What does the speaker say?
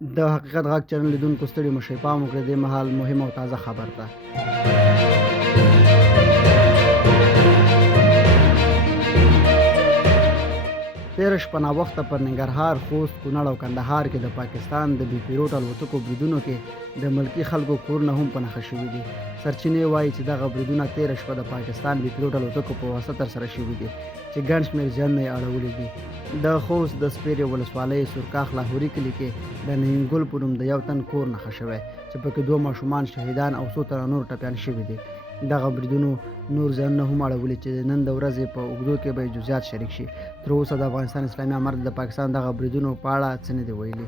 د حقیقت غږ چینل لیدونکو ستړي مشئ، پام وکړئ دې مهال مهم او تازه خبر ده. تېره شپه ناوخته پر ننګرهار، خوست، کونړ او کندهار کې د پاکستان د بې پیلوټه الوتکو بریدونو کې د ملکي خلکو کورونه هم په نښه شوي دي. سرچینې وایي چې دغه بریدونه تېره شپه د پاکستان بې پیلوټه الوتکو په واسطه ترسره شوي دي چې ګڼ شمېر زیانونه یې اړولي دي. د خوست د سپیرې ولسوالۍ سورکاخ لاهوري کلي کې د نعیم په نوم د یو تن کور نښه شوی چې پکې 2 ماشومان شهیدان او څو تنه نور ټپیان شوي دي. دغه بریدونو نور زیانونه هم اړولي چې نن د ورځې په اوږدو کې به جزئیات شریک شي. تر اوسه د افغانستان اسلامي امارت د پاکستان دغه بریدونو په اړه څه نه دي ویلي.